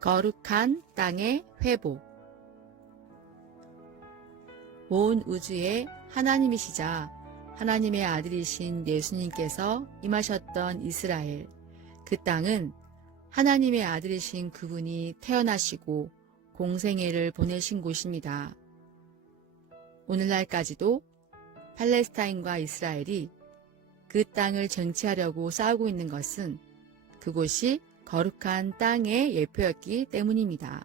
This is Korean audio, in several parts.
거룩한 땅의 회복. 온 우주의 하나님이시자 하나님의 아들이신 예수님께서 임하셨던 이스라엘, 그 땅은 하나님의 아들이신 그분이 태어나시고 공생애를 보내신 곳입니다. 오늘날까지도 팔레스타인과 이스라엘이 그 땅을 쟁취하려고 싸우고 있는 것은 그곳이 거룩한 땅의 예표였기 때문입니다.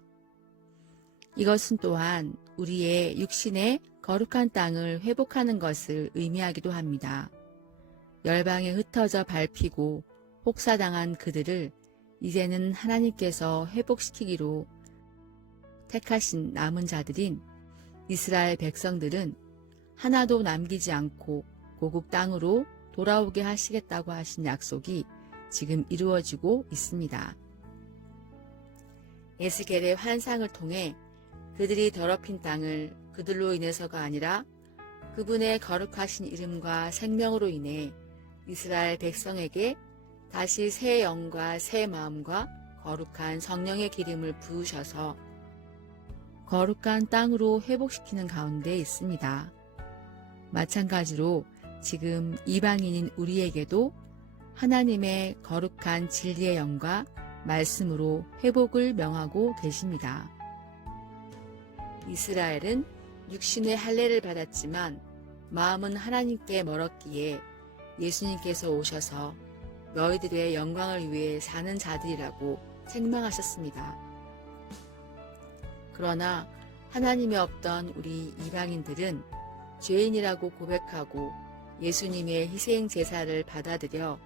이것은 또한 우리의 육신의 거룩한 땅을 회복하는 것을 의미하기도 합니다. 열방에 흩어져 밟히고 혹사당한 그들을 이제는 하나님께서 회복시키기로 택하신 남은 자들인 이스라엘 백성들은 하나도 남기지 않고 고국 땅으로 돌아오게 하시겠다고 하신 약속이 지금 이루어지고 있습니다. 에스겔의 환상을 통해 그들이 더럽힌 땅을 그들로 인해서가 아니라 그분의 거룩하신 이름과 생명으로 인해 이스라엘 백성에게 다시 새 영과 새 마음과 거룩한 성령의 기름을 부으셔서 거룩한 땅으로 회복시키는 가운데 있습니다. 마찬가지로 지금 이방인인 우리에게도 하나님의 거룩한 진리의 영과 말씀으로 회복을 명하고 계십니다. 이스라엘은 육신의 할례를 받았지만 마음은 하나님께 멀었기에 예수님께서 오셔서 너희들의 영광을 위해 사는 자들이라고 책망하셨습니다. 그러나 하나님이 없던 우리 이방인들은 죄인이라고 고백하고 예수님의 희생 제사를 받아들여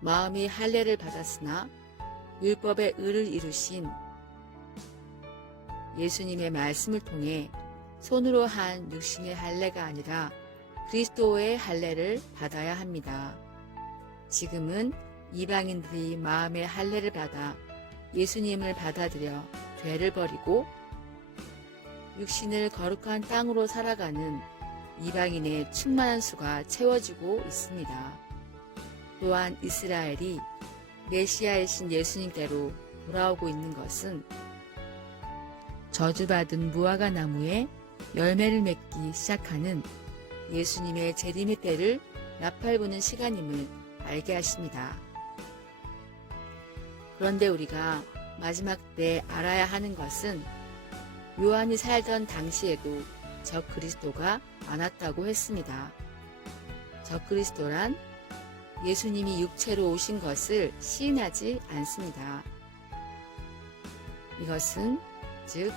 마음이 할례를 받았으나 율법의 의를 이루신 예수님의 말씀을 통해 손으로 한 육신의 할례가 아니라 그리스도의 할례를 받아야 합니다. 지금은 이방인들이 마음의 할례를 받아 예수님을 받아들여 죄를 버리고 육신을 거룩한 땅으로 살아가는 이방인의 충만한 수가 채워지고 있습니다. 또한 이스라엘이 메시아이신 예수님께로 돌아오고 있는 것은 저주받은 무화과 나무에 열매를 맺기 시작하는 예수님의 재림의 때를 나팔부는 시간임을 알게 하십니다. 그런데 우리가 마지막 때 알아야 하는 것은 요한이 살던 당시에도 적 그리스도가 많았다고 했습니다. 적 그리스도란 예수님이 육체로 오신 것을 시인하지 않습니다. 이것은 즉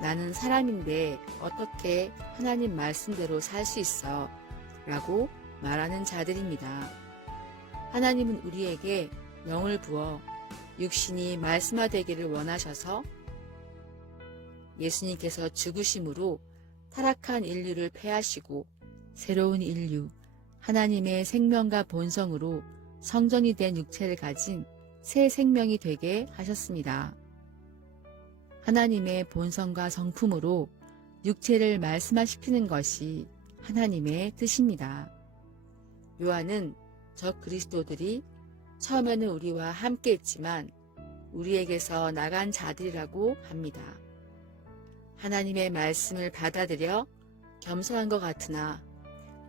나는 사람인데 어떻게 하나님 말씀대로 살 수 있어? 라고 말하는 자들입니다. 하나님은 우리에게 영을 부어 육신이 말씀화되기를 원하셔서 예수님께서 죽으심으로 타락한 인류를 패하시고 새로운 인류, 하나님의 생명과 본성으로 성전이 된 육체를 가진 새 생명이 되게 하셨습니다. 하나님의 본성과 성품으로 육체를 말씀화시키는 것이 하나님의 뜻입니다. 요한은 적 그리스도들이 처음에는 우리와 함께 있지만 우리에게서 나간 자들이라고 합니다. 하나님의 말씀을 받아들여 겸손한 것 같으나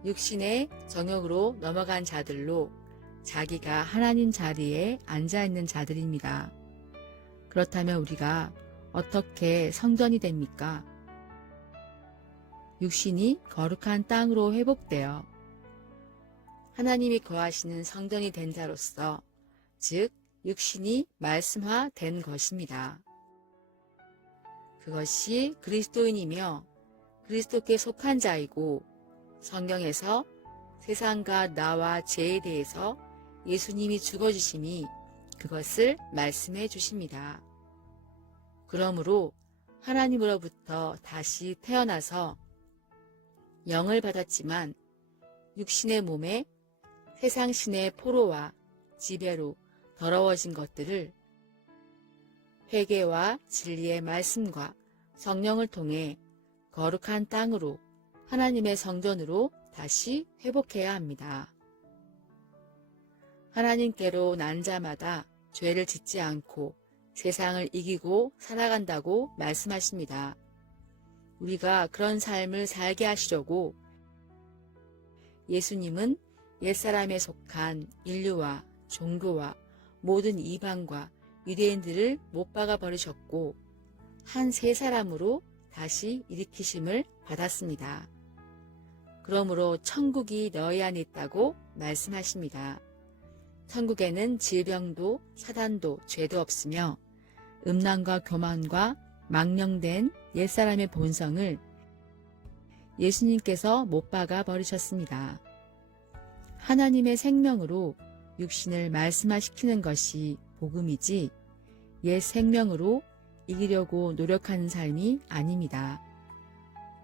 육신의 정욕으로 넘어간 자들로 자기가 하나님 자리에 앉아있는 자들입니다. 그렇다면 우리가 어떻게 성전이 됩니까? 육신이 거룩한 땅으로 회복되어 하나님이 거하시는 성전이 된 자로서 즉 육신이 말씀화된 것입니다. 그것이 그리스도인이며 그리스도께 속한 자이고 성경에서 세상과 나와 죄에 대해서 예수님이 죽어주심이 그것을 말씀해 주십니다. 그러므로 하나님으로부터 다시 태어나서 영을 받았지만 육신의 몸에 세상신의 포로와 지배로 더러워진 것들을 회개와 진리의 말씀과 성령을 통해 거룩한 땅으로 하나님의 성전으로 다시 회복해야 합니다. 하나님께로 난 자마다 죄를 짓지 않고 세상을 이기고 살아간다고 말씀하십니다. 우리가 그런 삶을 살게 하시려고 예수님은 옛사람에 속한 인류와 종교와 모든 이방과 유대인들을 못 박아 버리셨고 한 새 사람으로 다시 일으키심을 받았습니다. 그러므로 천국이 너희 안에 있다고 말씀하십니다. 천국에는 질병도 사단도 죄도 없으며 음란과 교만과 망령된 옛사람의 본성을 예수님께서 못 박아 버리셨습니다. 하나님의 생명으로 육신을 말씀화시키는 것이 복음이지 옛 생명으로 이기려고 노력하는 삶이 아닙니다.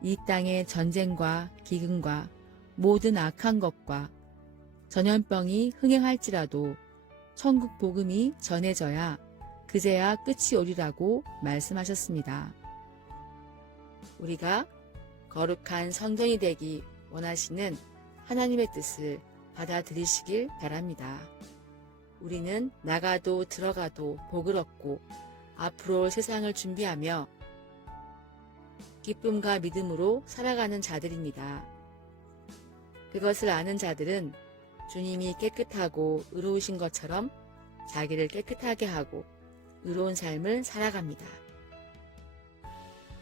이 땅의 전쟁과 기근과 모든 악한 것과 전염병이 흥행할지라도 천국 복음이 전해져야 그제야 끝이 오리라고 말씀하셨습니다. 우리가 거룩한 성전이 되기 원하시는 하나님의 뜻을 받아들이시길 바랍니다. 우리는 나가도 들어가도 복을 얻고 앞으로 올 세상을 준비하며 기쁨과 믿음으로 살아가는 자들입니다. 그것을 아는 자들은 주님이 깨끗하고 의로우신 것처럼 자기를 깨끗하게 하고 의로운 삶을 살아갑니다.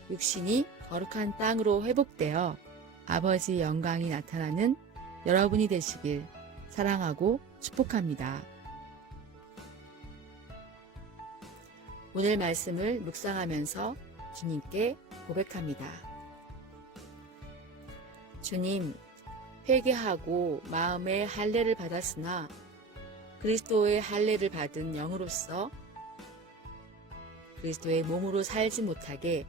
육신이 거룩한 땅으로 회복되어 아버지의 영광이 나타나는 여러분이 되시길 사랑하고 축복합니다. 오늘 말씀을 묵상하면서 주님께 고백합니다. 주님, 회개하고 마음의 할례를 받았으나 그리스도의 할례를 받은 영으로서 그리스도의 몸으로 살지 못하게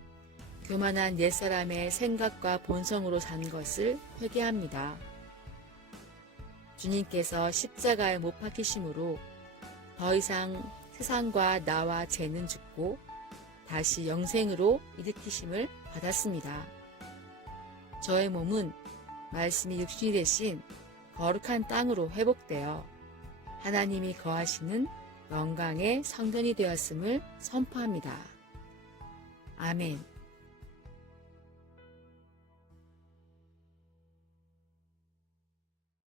교만한 옛사람의 생각과 본성으로 산 것을 회개합니다. 주님께서 십자가에 못 박히심으로 더 이상 세상과 나와 죄는 죽고 다시 영생으로 일으키심을 받았습니다. 저의 몸은 말씀이 육신이 되신 거룩한 땅으로 회복되어 하나님이 거하시는 영광의 성전이 되었음을 선포합니다. 아멘.